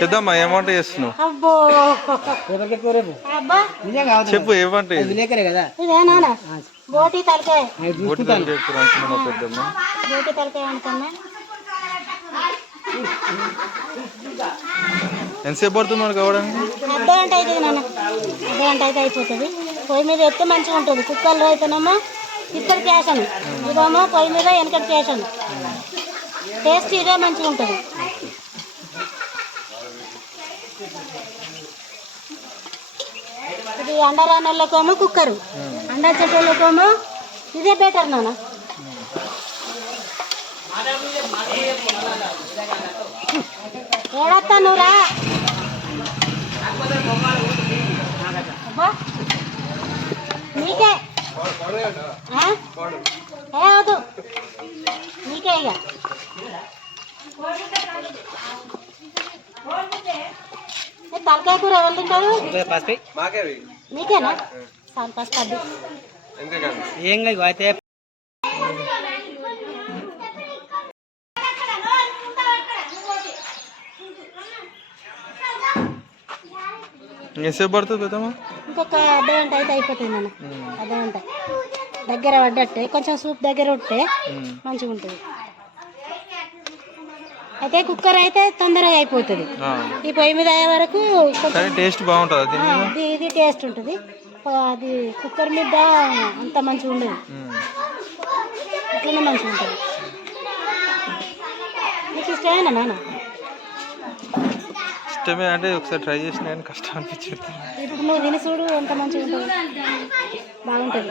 పెద్దమ్మా ఏమంట చేస్తున్నావు? చెప్పు ఏమంట బోటి తలకాయ పెద్దమ్మ. బోటి తలకాయ అనుకున్నా. ఎంతసేపు పడుతుంది మనకు కావడానికి? అర్ధగంట అవుతుంది నాన్న, అర్ధగంట అయితే అయిపోతుంది. పొయ్యి మీద ఎత్తే మంచిగా ఉంటుంది. కుక్కర్లో అయితేనేమో ఇక్కడికి వేసాను, ఇదేమో పొయ్యి మీద వెనకడికి వేసాను. టేస్ట్ ఇదే మంచిగా ఉంటుంది. ఇది అండరానోళ్ళకేమో కుక్కరు, అండ చెట్టుకోమో ఇదే బెటర్ నాన్న. ఏడత్తా నువ్వురా నీకే వద్దు, నీకే ఇక. తలకాయ కూర ఎవరు తింటారు? నీకేనా? చాలా ఫస్ట్ అది ఏం అయితే ఎంతసేపు పడుతుంది పెద్దమ్మా? ఇంకొక అర్ధగంట అయితే అయిపోతుంది నాన్న. అర్ధగంట దగ్గర పడ్డట్టే, కొంచెం సూప్ దగ్గర ఉంటే మంచిగా ఉంటుంది. అయితే కుక్కర్ అయితే తొందరగా అయిపోతుంది. ఈ పొయ్యి మీద అయ్యే వరకు టేస్ట్ బాగుంటుంది. ఇది టేస్ట్ ఉంటుంది. అది కుక్కర్ మీద అంత మంచిగా ఉండదు, అట్లనే మంచిగా ఉంటుంది. నీకు ఇష్టమేనా నాన్న? ఇష్టమే అంటే ఒకసారి ట్రై చేసిన కానీ కష్టం అనిపించింది. ఇప్పుడు నువ్వు తిని చూడు ఎంత మంచిగా ఉంటుంది, బాగుంటుంది.